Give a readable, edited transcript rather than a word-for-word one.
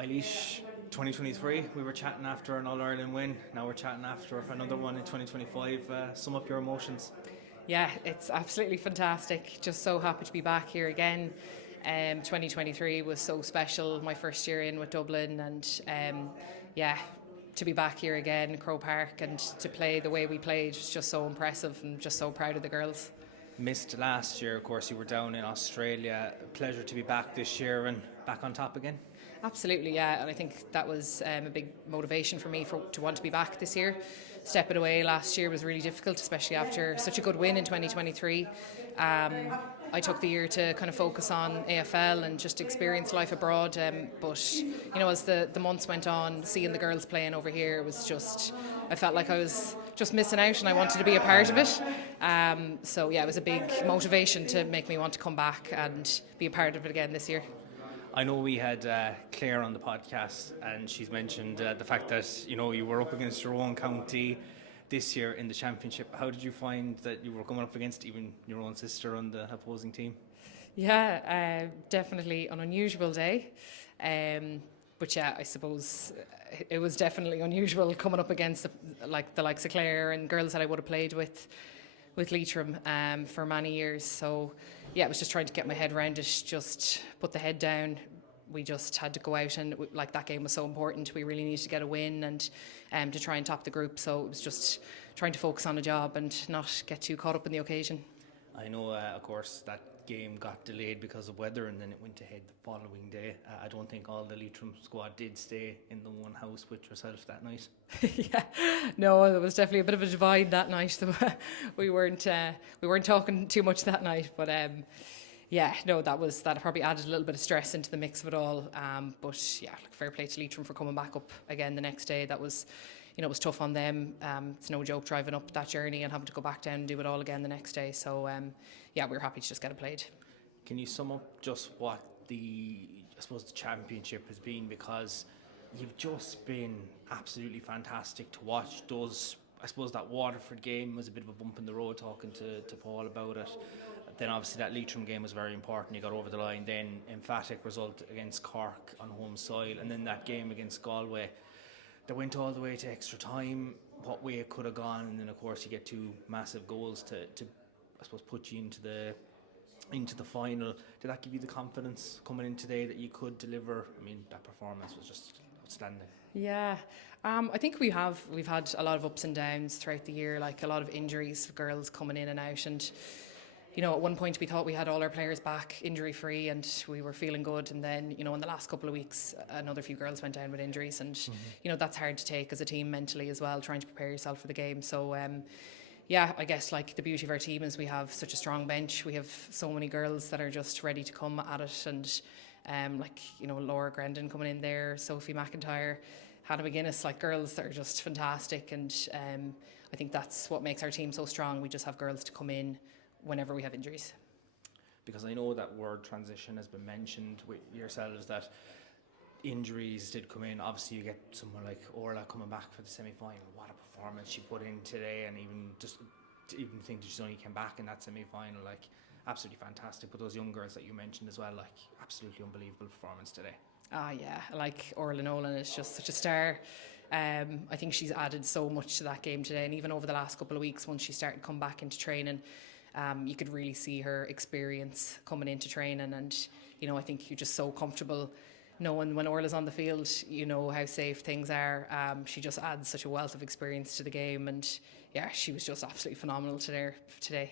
Eilish, 2023, we were chatting after an All-Ireland win. Now we're chatting after another one in 2025. Sum up your emotions. Yeah, it's absolutely fantastic. Just so happy to be back here again. 2023 was so special. My first year in with Dublin, and yeah, to be back here again, Croke Park, and to play the way we played was just so impressive, and just so proud of the girls. Missed last year, of course, you were down in Australia. Pleasure to be back this year and back on top again. Absolutely, yeah, and I think that was a big motivation for me to want to be back this year. Stepping away last year was really difficult, especially after such a good win in 2023. I took the year to kind of focus on AFL and just experience life abroad. But as the months went on, seeing the girls playing over here was just, I felt like I was just missing out, and I wanted to be a part of it. So yeah, it was a big motivation to make me want to come back and be a part of it again this year. I know we had Claire on the podcast, and she's mentioned the fact that you were up against your own county this year in the championship. How did you find that you were coming up against even your own sister on the opposing team? Yeah, definitely an unusual day. But yeah, I suppose it was definitely unusual coming up against the likes of Claire and girls that I would have played with Leitrim for many years. So yeah, it was just trying to get my head around it, just put the head down. We just had to go out, and that game was so important. We really needed to get a win and to try and top the group. So it was just trying to focus on the job and not get too caught up in the occasion. I know, of course, that game got delayed because of weather, and then it went ahead the following day. I don't think all the Leitrim squad did stay in the one house with yourself that night. Yeah, no, there was definitely a bit of a divide that night. we weren't talking too much that night, but yeah, no, that probably added a little bit of stress into the mix of it all. But yeah, fair play to Leitrim for coming back up again the next day. That was, it was tough on them. It's no joke driving up that journey and having to go back down and do it all again the next day. So yeah, we were happy to just get it played. Can you sum up just what the championship has been? Because you've just been absolutely fantastic to watch. That Waterford game was a bit of a bump in the road, talking to Paul about it. Then obviously that Leitrim game was very important. You got over the line. Then emphatic result against Cork on home soil, and then that game against Galway that went all the way to extra time. What way it could have gone, and then of course you get two massive goals to put you into the final. Did that give you the confidence coming in today that you could deliver? I mean, that performance was just outstanding. Yeah, I think we've had a lot of ups and downs throughout the year, like a lot of injuries, girls coming in and out, and at one point we thought we had all our players back injury free and we were feeling good, and then in the last couple of weeks another few girls went down with injuries, and that's hard to take as a team mentally as well, trying to prepare yourself for the game. So yeah, I guess the beauty of our team is we have such a strong bench. We have so many girls that are just ready to come at it, and Laura Grendon coming in there, Sophie McIntyre, Hannah McGuinness, girls that are just fantastic, and I think that's what makes our team so strong. We just have girls to come in whenever we have injuries. Because I know that word transition has been mentioned with yourselves, that injuries did come in. Obviously you get someone like Orla coming back for the semi-final. What a performance she put in today, and even think that she's only came back in that semi-final, absolutely fantastic. But those young girls that you mentioned as well, absolutely unbelievable performance today. Yeah, Orla Nolan is just such a star. I think she's added so much to that game today, and even over the last couple of weeks, once she started to come back into training, you could really see her experience coming into training, and I think you're just so comfortable knowing when Orla's on the field, you know how safe things are. She just adds such a wealth of experience to the game, and yeah, she was just absolutely phenomenal today.